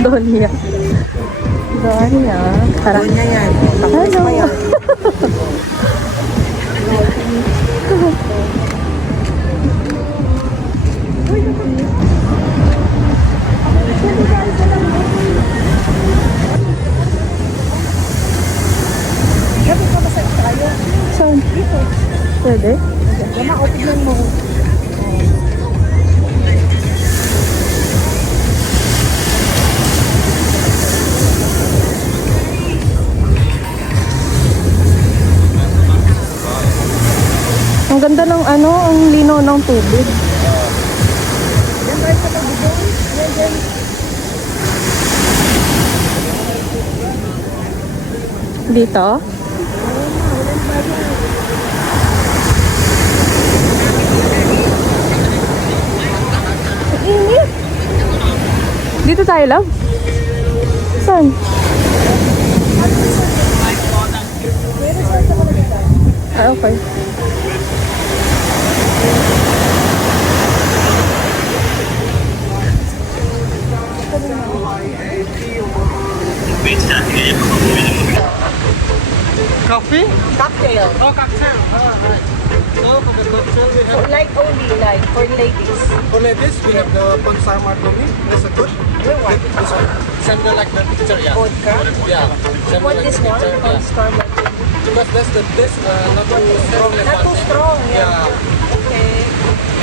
Donya. Donya. Donya yan. Tapos pa yan. Saan? Pwede? Tignan mo. Ang ganda ng ano, ang linaw ng tubig. Dito? Init. Dito tayo lang? Saan? Ah, okay. Coffee? Cocktail. Oh, cocktail. Right. So for the cocktail we have Like only like for ladies. for ladies we have the Pansar Martini. That's a good. What? This one. Similar like the picture, yeah. Vodka? Yeah. Similar What like this the one? picture, yeah. Star Martini. Because that's the this not too strong. Not too strong. Yeah. Okay.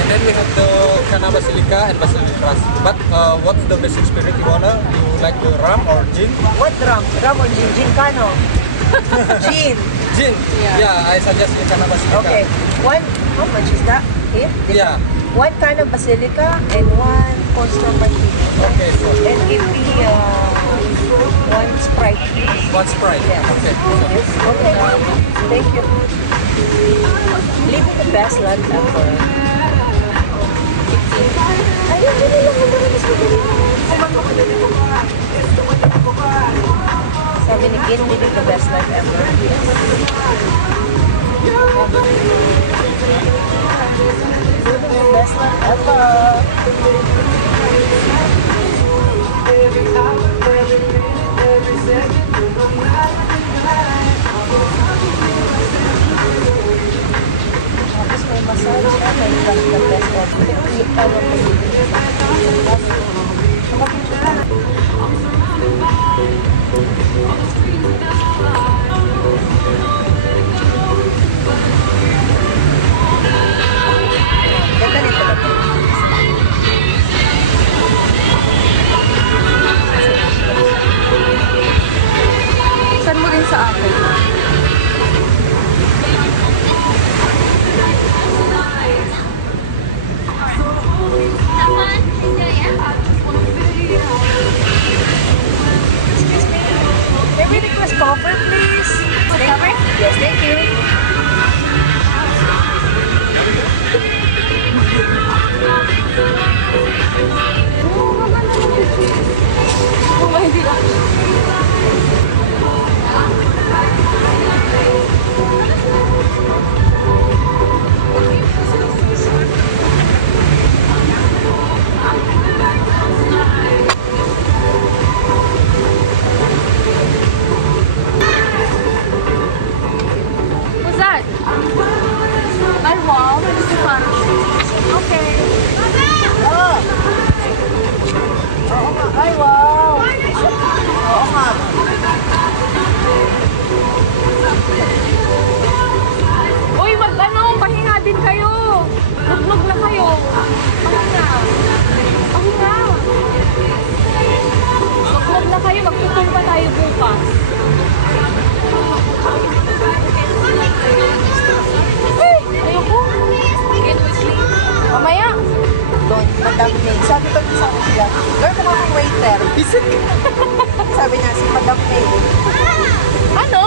And then we have the Cana Basilica and Basilicas. But what's the basic spirit you wanna? You like the rum or gin? What rum? Rum or gin? Gincano. Gin. Gin. Yeah, I suggest the Cana Basilica. Okay. One. How much is that? Here? Yeah. One can of basilica and one Constant Martini. Okay, so And give me one Sprite, please. one Sprite. Yeah. Okay. Yes. Okay. Thank you. Living the best life ever. Ayun, dili lang ang dami sa Sabi ni Gin, living the best life ever. Yes. Living the best life ever. Tapos may massage na may the best ever. Ikaw ang ganda nito ba? Saan mo rin sa akin? Excuse me. May we request cover, please? Cover? Yes, thank you. Kung hindi lang. What's that? Ay, wow. May gusto pa. Okay. Oh. Oo nga. Ay, wow. Oo nga. Uy, pahinga din kayo. Lugnog na kayo. Pahinga. Pahinga. Lugnog na kayo. Magtutong pa tayo bukas. Uy, ayoko. Mamaya. Doon, Madam May. Sabi ko sa akin sila, girl, mukha kang waiter. Sabi niya, si Madam May. Ano?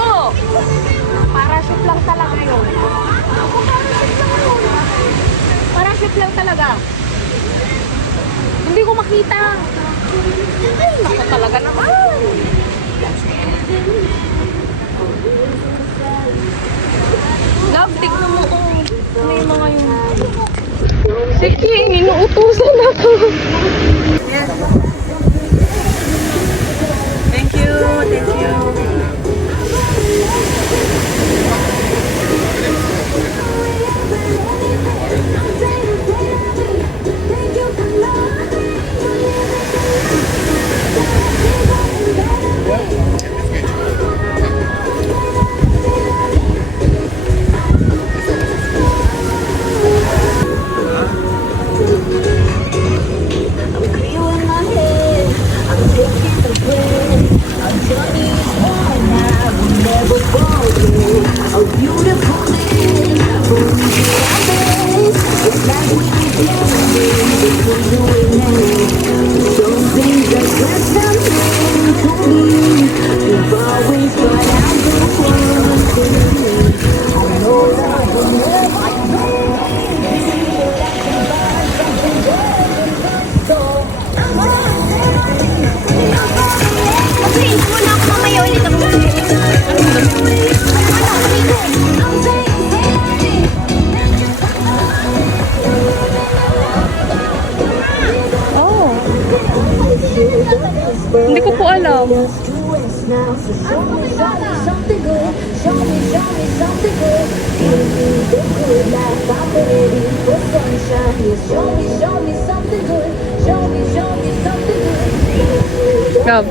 Parachute lang talaga yun. Parachute lang talaga. Hindi ko makita. Ay, naku talaga naman. Inutusan ako. Yes. Thank you, thank you. Mag-rinse muna ako mamaya ulit ako. Oh. Hindi ko po alam. Gab.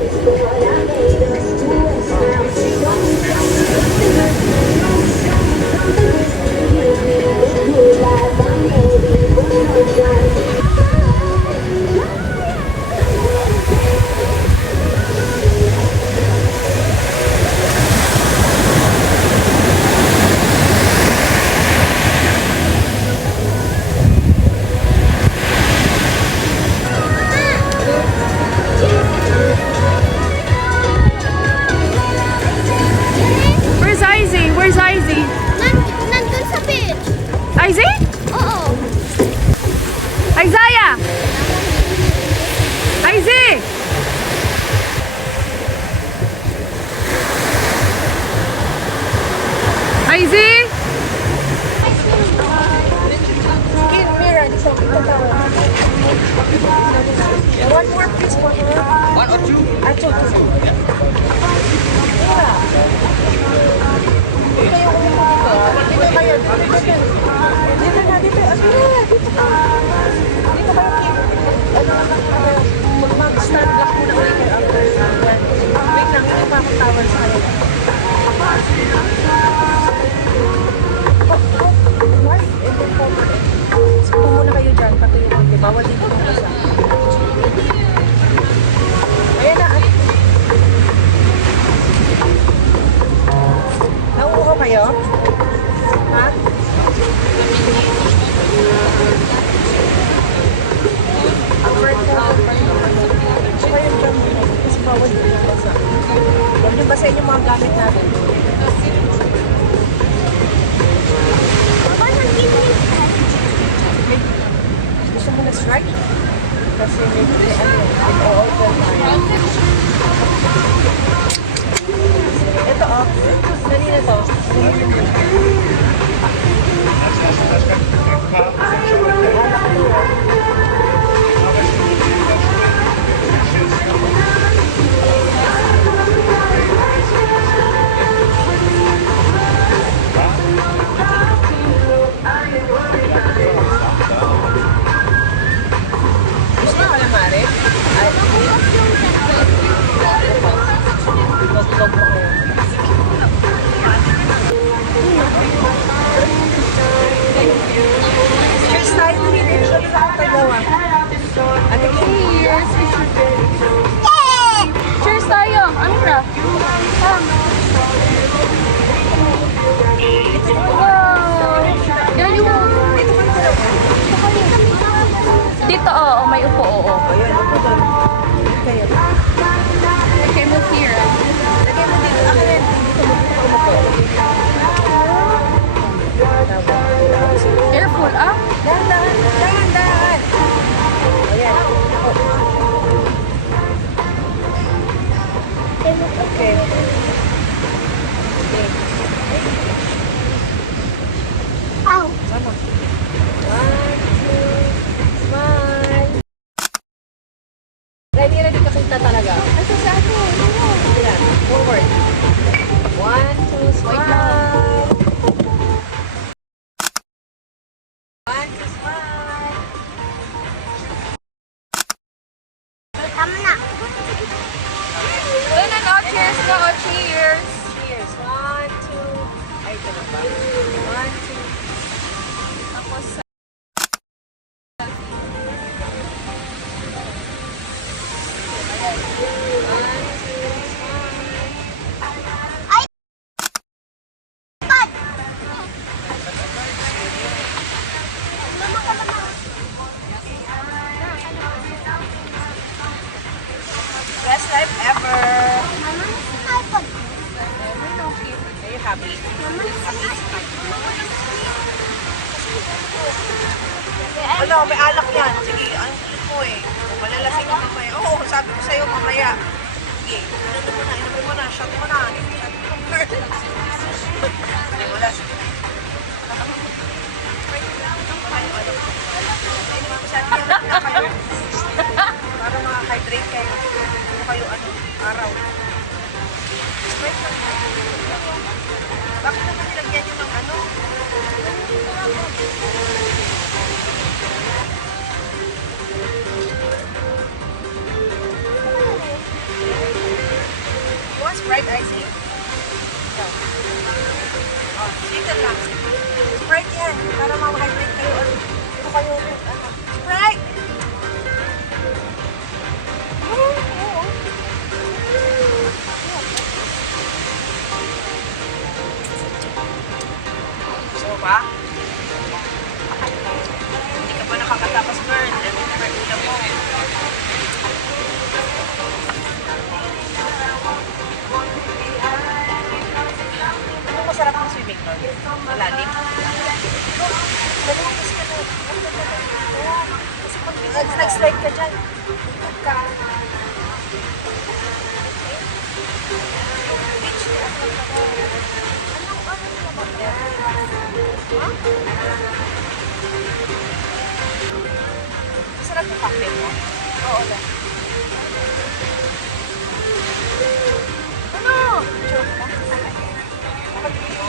Where's Izzy? Where's Izzy? Nandun sa beach. Izzy? Oo. Isaiah! Izzy! Izzy? In mirror, di sa kita tawa. One more please, one more. One or two? Ah, two. Kayo kumuha dito. Dito kayo, dito. Dito na, dito. Dito ka. Dito kayo, Kim. Mag-start lang muna ulit kayo after. Wait lang, hindi pa akong tawag sa kayo. What? Sipo muna kayo dyan, patuyo ko. Bawal dito ng basa. Ayan na. Nauuhaw kayo? Ha? Upward po. So kayo dyan. Kasi bawal dito ng basa. Huwag niyo basahin yung mga gamit natin. Mama, nandito. Gusto mo na strike? Kasi may nag-o-open tayo. Ito oh. Kanina to. Gusto mo calamari? Ay, cheers tayo, hindi siya nakakagawa. Ano cheers? Cheers tayo! Amira! Wow! Yan yung... Dito, oo. May upo, oo. Ayan, ako doon. Kayo. Okay, move here. Lagay mo dito. Ako yan. Dito mo umupo. Careful, ah! Dahan, dahan, dahan. Ayan. Okay. Ow. Sama. 1, 2, smile. go. Cheers. Cheers. 1, 2. Ay, ito na ba? 1, 2. Tapos sa... Best life ever. Are you happy? Wala, may alak yan. Sige, ang kulit mo eh. Malalasing ka mamaya. Oo, sabi ko sa'yo mamaya. Sige, inumin mo na, shot mo na. Hindi, wala. Para maka-hydrate kayo. Ano kayo, araw. Bakit naman nilagyan nyo ng ano? You want Sprite icing? No. Oh, chicken lang. Sprite yan. Para maka-hydrate kayo. Ano kayo? Sprite! Gusto mo ba? Hindi ka pa nakakatapos, girl. Ulam mo. Ano masarap ng swimming nun? Malalim? Dalawa kasi ano. Kasi pag nag-slide ka dyan, ikot ka. Beach na ako. Masarap yung cocktail mo? Oo lang. Ano? Joke lang. Kapatid mo?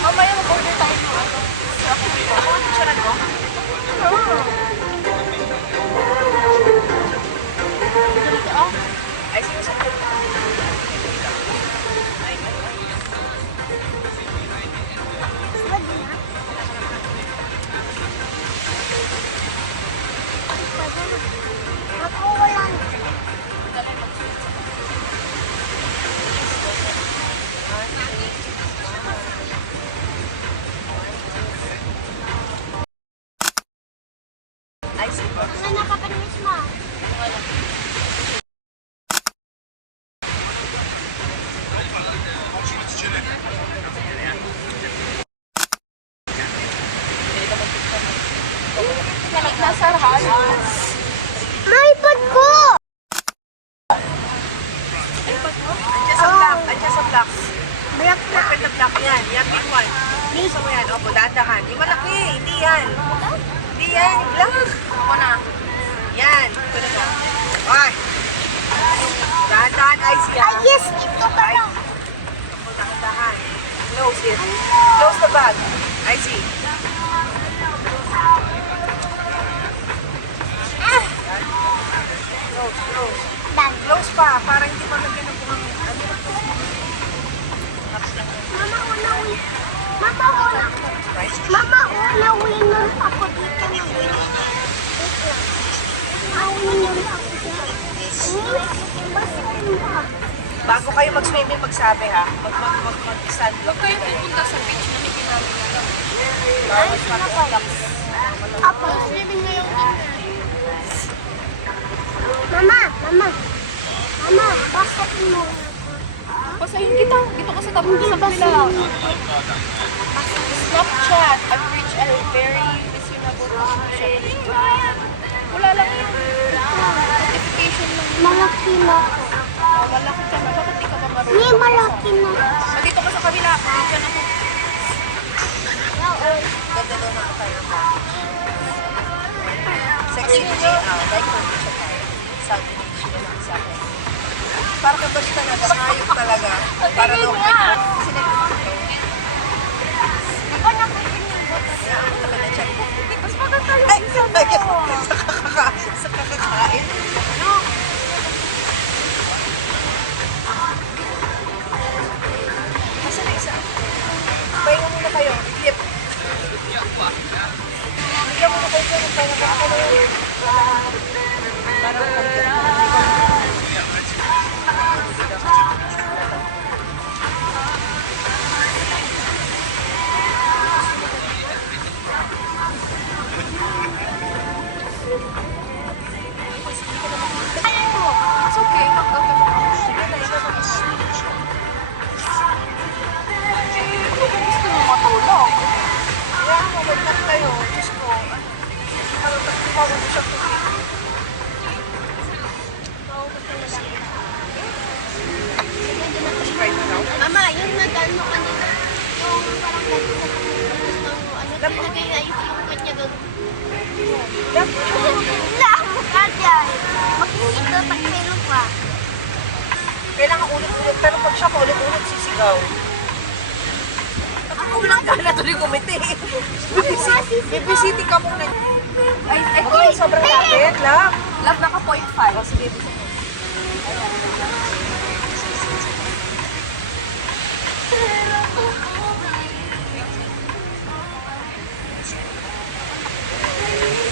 Mamaya mag-order tayo ng ano. Ako ang picture ko? Oo. Ay, sino sa ito? Ay, sino? Nasa halos. May iPad ko! iPad mo? Andiyan sa black. Andiyan sa black. Black na. Open the black yan. Yan, big one. Gusto mo yan. Opo, dahan-dahan. Yung malaki. Hindi yan. Hindi yan. Black. Ako na. Yan. Ito na mo. Ay. Dahan-dahan, ice yan. Ay, yes, ito pala. Opo, dahan-dahan. Close it. Close the bag. I see. Close. Done. Close pa. Para hindi pa lagyan ng buhang ano. Mama, unawin. Mama, unawin ako dito ng winner. Unawin ako dito. Basahin mo ka. Bago kayo mag-swimming, magsabi ha. Mag-stand. Huwag kayo pupunta sa beach na may ginamit lang. Bawal mag-ulap. Apo, swimming ngayong Mama, basahin mo. Pasahin kita. Dito ka sa tabi sa kabila. Snapchat. I've reached a very reasonable Snapchat. Wala lang yun. Notification lang. Malaki na ako. Malaki ka na. Bakit di ka ba marunong? May malaki na. Dito ka sa kabila. Diyan ako. Ganda daw na tayo. Sexy DJ. Like for picture tayo. Sabi ni Sheila lang sa akin. Para ka ba talaga? Hayop talaga. Para daw. Kasi nagpapito. Di ba nakikinig ko? Ako naman na-check ko. Mas maganda yung Ay, sa kakakain. Sprite na daw. Mama, yung nag-ano kanina, yung parang nag-tapos ng ano, nilagay na yung sukat niya doon. Wala akong kadyan. Makikita pag meron pa. Kailangan ulit-ulit. Pero pag siya paulit-ulit, sisigaw. Kulang ka na tuloy kumiti. Bibisiti ka muna. Ay, sobrang lapit. Love. Love, naka 0.5. O, sige.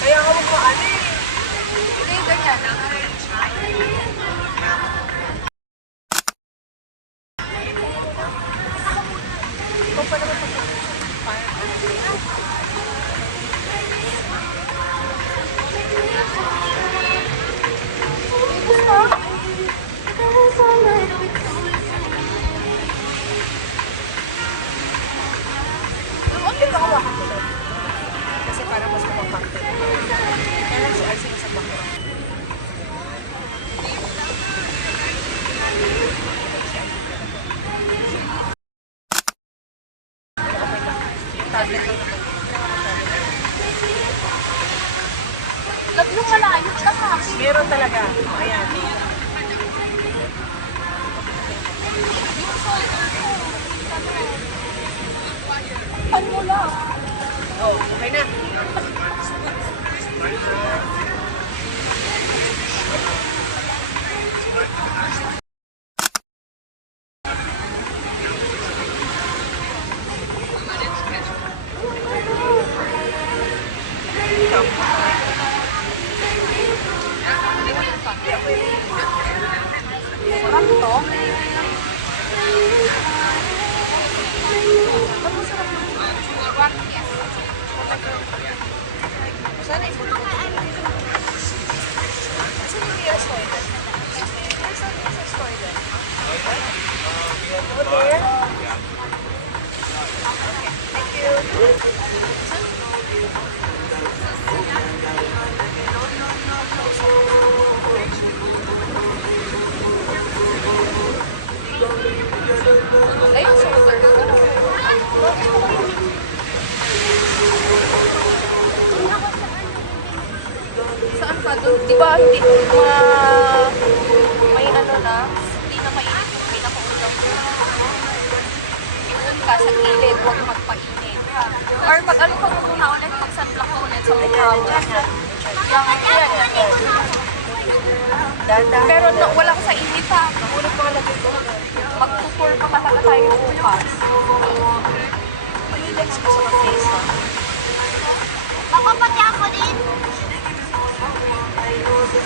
Kaya ako mo ano eh. Hindi, ganyan. Ikaw pa naman ito hawakan ko lang. Kasi para mas kumapakit. Kaya lang si RC nasa background. Tablet lang ito. Tatlong malayo ka sa akin. Meron talaga. Ayan. Ano mo lang? Oh, okay na. Sarap to. Sana ito. Saan yung beer toilet? There's a toilet. Over there? Okay, thank you. Ayun, so saan ka doon? Di ba hindi may ano na, hindi na mainit yung pinakaulam mo. Doon ka sa gilid, huwag magpainit. Or pag ano ka muna ulit, pag sunblock ka ulit sa mukha mo. Pero wala ka sa init ha. Ulit mga lagay ko. Magtutur pa talaga tayo bukas. Relax ko sa face ha. Baka pati ako din.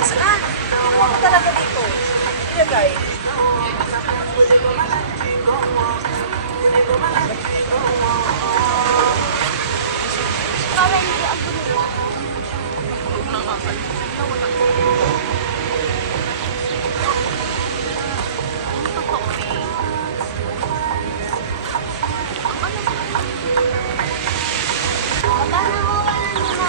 Saan? Kinuha ko talaga dito. Ilagay. Para hindi ako din. Baka nawawalan ni Mama.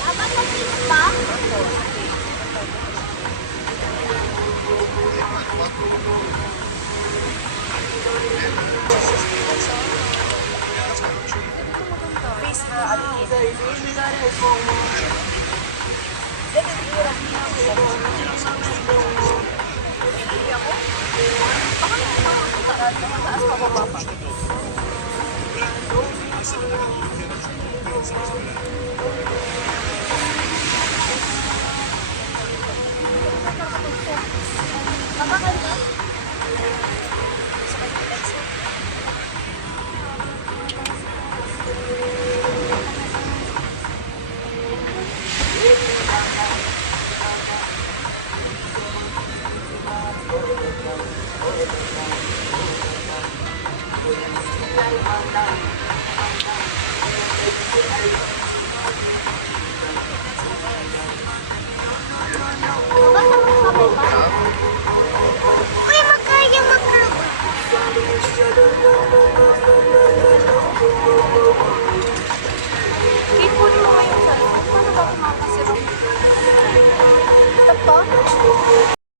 Habang nag-tip pa, Face na alin. Taas pa baba pa. Babasa mo kami ba?